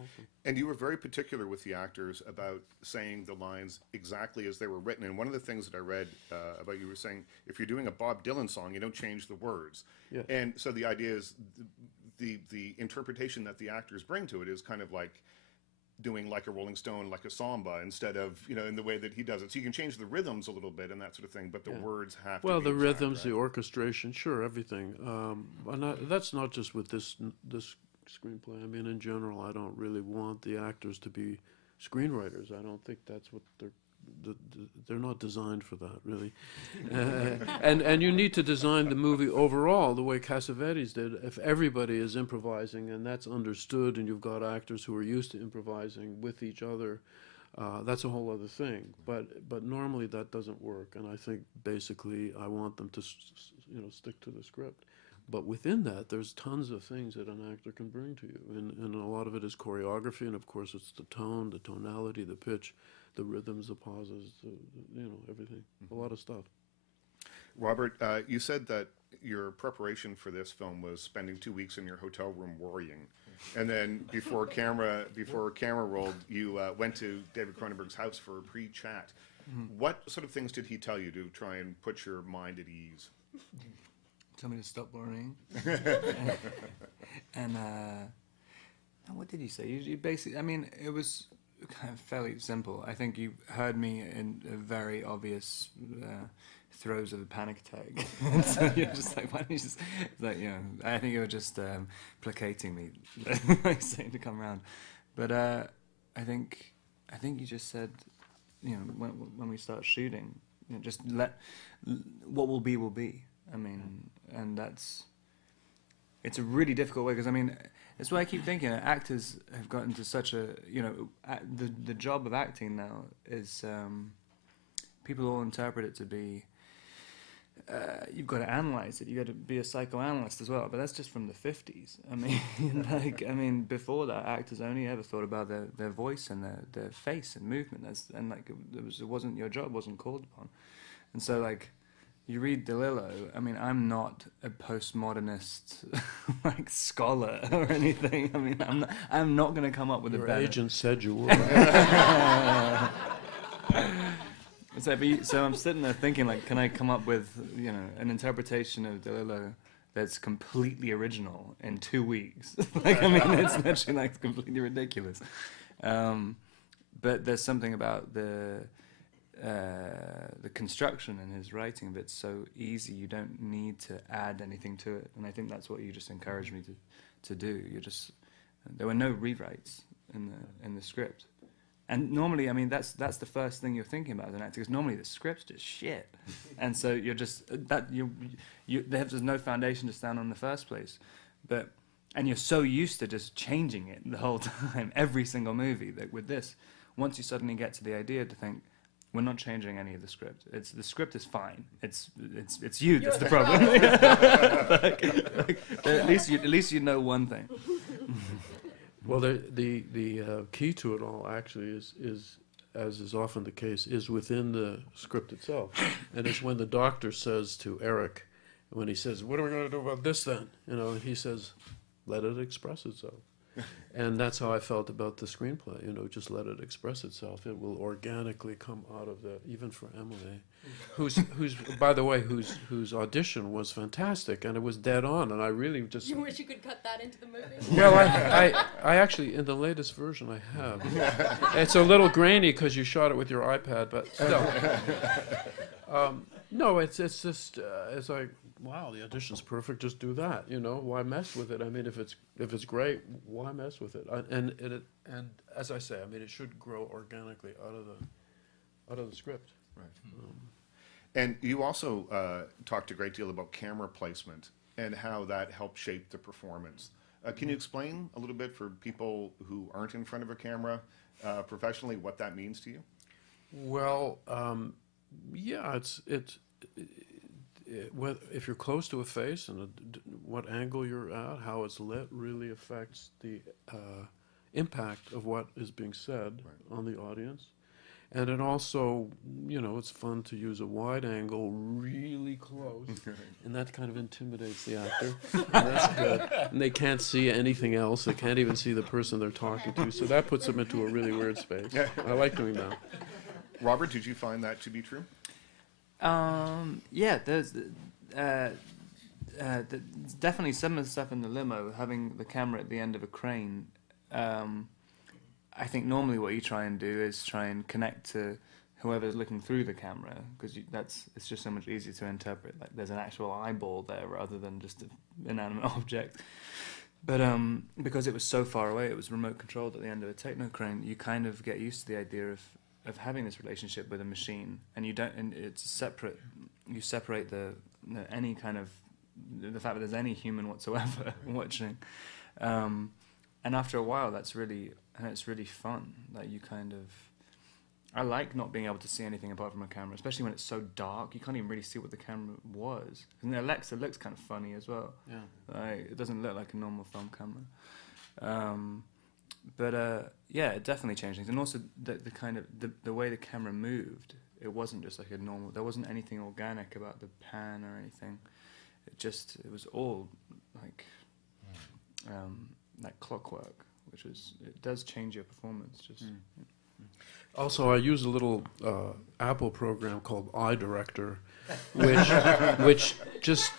Awesome. And you were very particular with the actors about saying the lines exactly as they were written. And one of the things that I read about you were saying, if you're doing a Bob Dylan song, you don't change the words. Yes. And so the idea is the interpretation that the actors bring to it is kind of like doing like a Rolling Stone, like a samba, instead of, in the way that he does it. So you can change the rhythms a little bit and that sort of thing, but the words have to Well, be the exact, rhythms, right? the orchestration, sure, everything. That's not just with this screenplay. I mean, in general, I don't really want the actors to be screenwriters. I don't think that's what they're not designed for that, really. And you need to design the movie overall the way Cassavetes did. If everybody is improvising and that's understood, and you've got actors who are used to improvising with each other, that's a whole other thing. But normally that doesn't work. And I think basically I want them to stick to the script. But within that, there's tons of things that an actor can bring to you, and a lot of it is choreography, and of course it's the tone, the tonality, the pitch, the rhythms, the pauses, everything, a lot of stuff. Robert, you said that your preparation for this film was spending 2 weeks in your hotel room worrying, and then before camera rolled, you went to David Cronenberg's house for a pre-chat. What sort of things did he tell you to try and put your mind at ease? Tell me to stop worrying. and what did you say? You basically, I mean, it was kind of fairly simple. I think you heard me in a very obvious throes of a panic attack. And so you're just like, why don't you just, like, I think you were just placating me, like saying to come around. But I think you just said, when we start shooting, just what will be will be. I mean, and it's a really difficult way, because I mean, that's why I keep thinking actors have gotten to such a, the job of acting now is, people all interpret it to be, you've got to analyze it, you've got to be a psychoanalyst as well, but that's just from the 50s. I mean, before that, actors only ever thought about their voice and their face and movement, it wasn't your job, wasn't called upon. And so, like, you read DeLillo, I mean, I'm not a postmodernist like scholar or anything. I mean, I'm not going to come up with Your a better... agent said you were. So I'm sitting there thinking, like, can I come up with, an interpretation of DeLillo that's completely original in 2 weeks? Like, I mean, it's literally, like, completely ridiculous. But there's something about the construction in his writing of it's so easy, you don't need to add anything to it, and I think that's what you just encouraged me to do. There were no rewrites in the script, and normally, I mean, that's the first thing you're thinking about as an actor, because normally the script's just shit, and so you're just there's no foundation to stand on in the first place, and you're so used to just changing it the whole time, every single movie, that with this, once you suddenly get to the idea to think, we're not changing any of the script. The script is fine. It's you that's the problem. At least you know one thing. Well, the key to it all actually is, as is often the case, is within the script itself, and it's when the doctor says to Eric, when he says, "What are we going to do about this then?" He says, "Let it express itself." And that's how I felt about the screenplay, just let it express itself. It will organically come out of even for Emily, who's by the way, whose audition was fantastic, and it was dead on, and I really just... You wish you could cut that into the movie? Well, I actually, in the latest version, I have. It's a little grainy because you shot it with your iPad, but still. No, it's just, it's like, wow, the audition's perfect, just do that, why mess with it? I mean, if it's great, why mess with it? And as I say, I mean, it should grow organically out of the script. Right. And you also talked a great deal about camera placement and how that helped shape the performance. Can you explain a little bit for people who aren't in front of a camera professionally what that means to you? Well, yeah, if you're close to a face and what angle you're at, how it's lit really affects the impact of what is being said on the audience. And it also, you know, it's fun to use a wide angle really close, and that kind of intimidates the actor. And that's good. And they can't see anything else. They can't even see the person they're talking to. So that puts them into a really weird space. I like doing that. Robert, did you find that to be true? Yeah, there's definitely some of the stuff in the limo, having the camera at the end of a crane. I think normally what you try and do is try and connect to whoever's looking through the camera, because it's just so much easier to interpret. Like there's an actual eyeball there rather than just an inanimate object. But because it was so far away, it was remote controlled at the end of a techno crane. You kind of get used to the idea of having this relationship with a machine, and it's separate. You separate any kind of the fact that there's any human whatsoever watching, and after a while, it's really fun. Like you kind of, I like not being able to see anything apart from a camera, especially when it's so dark. You can't even really see what the camera was. And the Alexa looks kind of funny as well. Yeah, like, it doesn't look like a normal film camera. Yeah, it definitely changed things, and also the kind of the way the camera moved. It wasn't just like a normal. There wasn't anything organic about the pan or anything. It was all like clockwork, it does change your performance. Also, I use a little Apple program called iDirector, which just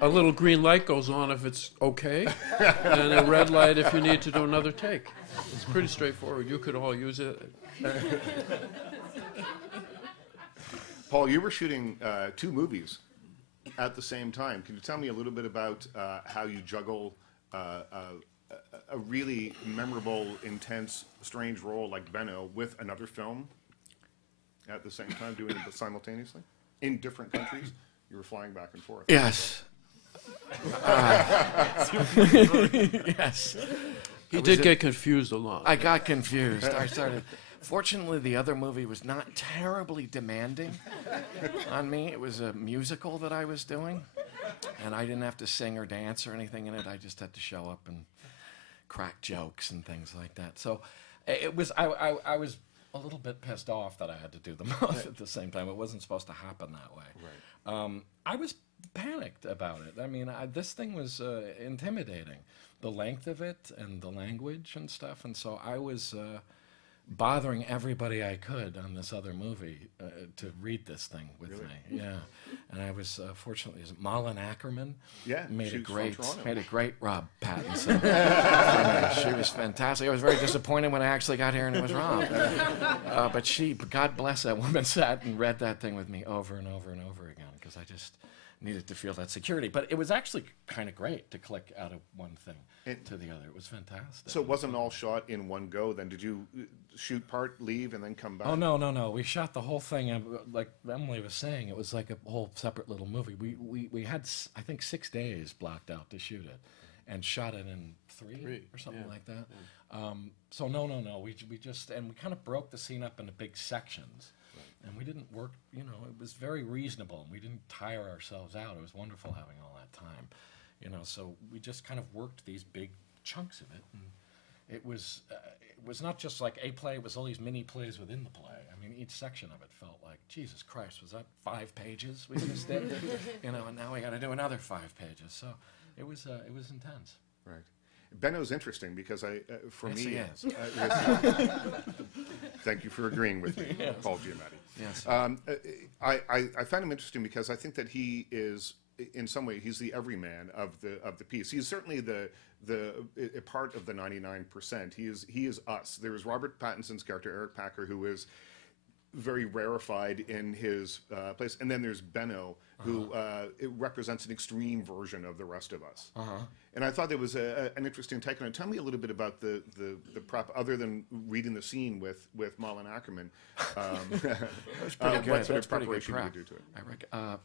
a little green light goes on if it's okay, and a red light if you need to do another take. It's pretty straightforward. You could all use it. Paul, you were shooting 2 movies at the same time. Can you tell me a little bit about how you juggle a really memorable, intense, strange role like Benno with another film at the same time, doing it simultaneously in different countries? You were flying back and forth. Yes. Yes. He did get confused a lot. I got confused. I started. Fortunately, the other movie was not terribly demanding on me. It was a musical that I was doing, and I didn't have to sing or dance or anything in it. I just had to show up and crack jokes and things like that. So it was. I was a little bit pissed off that I had to do them both at the same time. It wasn't supposed to happen that way. Right. I was panicked about it. I mean, this thing was intimidating. The length of it and the language and stuff, and so I was bothering everybody I could on this other movie to read this thing with me. Yeah, and I was fortunately, is it Malin Ackerman? Yeah, made a great Rob Pattinson. For me. She was fantastic. I was very disappointed when I actually got here and it was Rob. But she, God bless that woman, sat and read that thing with me over and over and over again, because I just needed to feel that security. But it was actually kind of great to click out of one thing to the other. It was fantastic. So it wasn't all shot in one go then? Did you shoot part, leave, and then come back? Oh, no. We shot the whole thing. Like Emily was saying, it was like a whole separate little movie. We had, I think, 6 days blocked out to shoot it, and shot it in three or something like that. Yeah. So no. We just, and we kind of broke the scene up into big sections. And we didn't work, it was very reasonable. We didn't tire ourselves out. It was wonderful having all that time, so we just kind of worked these big chunks of it. And it was not just like a play, it was all these mini plays within the play. I mean, each section of it felt like, Jesus Christ, was that 5 pages we just did? And now we got to do another 5 pages. So it was intense. Right. Benno's interesting because for yes, me, he is. Thank you for agreeing with me, yes. Paul Giamatti. Yes. I find him interesting because I think that he is, in some way, he's the everyman of the piece. He's certainly a part of the 99%. He is us. There is Robert Pattinson's character, Eric Packer, who is very rarefied in his place, and then there's Benno, who it represents an extreme version of the rest of us. And I thought there was an interesting take on it. Tell me a little bit about the prop, other than reading the scene with Malin Ackerman. It was pretty good. What sort of preparation did you do to it? I reckon.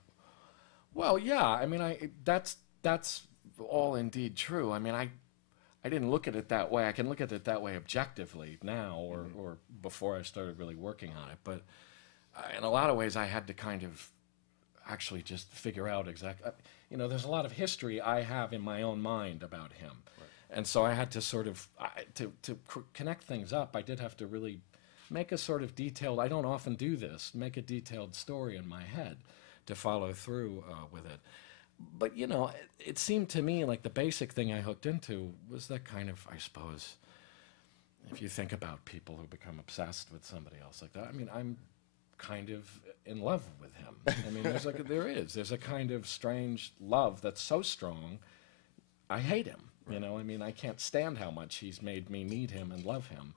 Well, yeah. I mean, that's all indeed true. I mean, I didn't look at it that way. I can look at it that way objectively now, or before I started really working on it. But in a lot of ways, I had to kind of actually just figure out exactly. There's a lot of history I have in my own mind about him, and so I had to sort of to connect things up. I did have to really make a sort of detailed, I don't often do this, make a detailed story in my head to follow through with it. But, you know, it seemed to me like the basic thing I hooked into was that kind of, I suppose, if you think about people who become obsessed with somebody else like that, I mean, I'm kind of in love with him. I mean, there's a kind of strange love that's so strong, I hate him. You know, I mean, I can't stand how much he's made me need him and love him,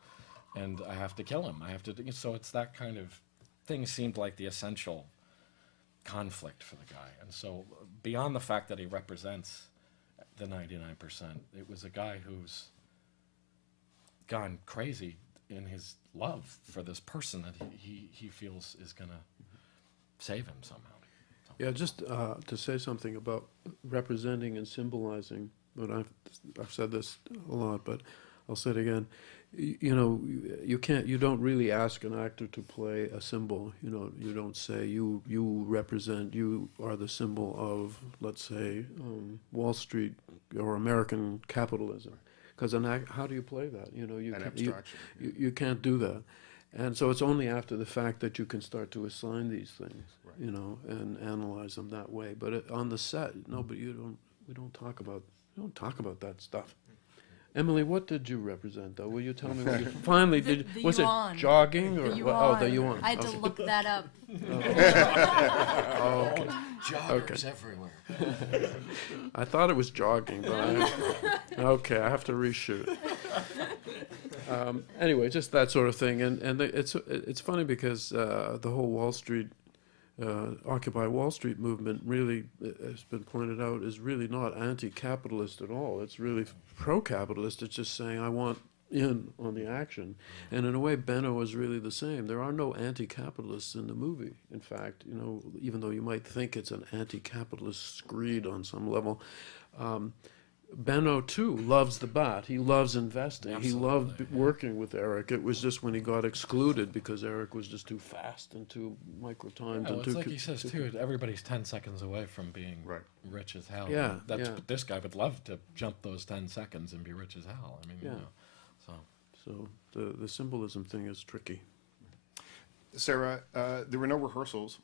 and I have to kill him. So it's that kind of thing seemed like the essential conflict for the guy. And so beyond the fact that he represents the 99%, it was a guy who's gone crazy in his love for this person that he feels is going to save him somehow. So. Yeah, just to say something about representing and symbolizing, but I've said this a lot, but I'll say it again. You know, you don't really ask an actor to play a symbol. You know, you don't say you represent, you are the symbol of, let's say, Wall Street or American capitalism. Because how do you play that? You know, you can't do that. And so it's only after the fact that you can start to assign these things, right. You know, and analyze them that way. But on the set, no, but we don't talk about that stuff. Emily, what did you represent, though? Will you tell me what you finally did? Was yuan. It jogging or the what? Oh, the yuan. I had to look that up. Oh, okay. Joggers everywhere. I thought it was jogging, but I have to reshoot. Anyway, just that sort of thing, and it's funny because the whole Wall Street. Occupy Wall Street movement really, has been pointed out, is really not anti-capitalist at all. It's really pro-capitalist. It's just saying, I want in on the action. And in a way, Benno is really the same. There are no anti-capitalists in the movie. In fact, you know, even though you might think it's an anti-capitalist screed on some level, Benno, too, loves the bat. He loves investing. Absolutely. He loved working with Eric. It was just when he got excluded because Eric was just too fast and too micro-timed. Yeah, and it's like he says, too, everybody's 10 seconds away from being rich as hell. Yeah, But yeah. this guy would love to jump those 10 seconds and be rich as hell. I mean, Yeah. you know, So the symbolism thing is tricky. Sarah, there were no rehearsals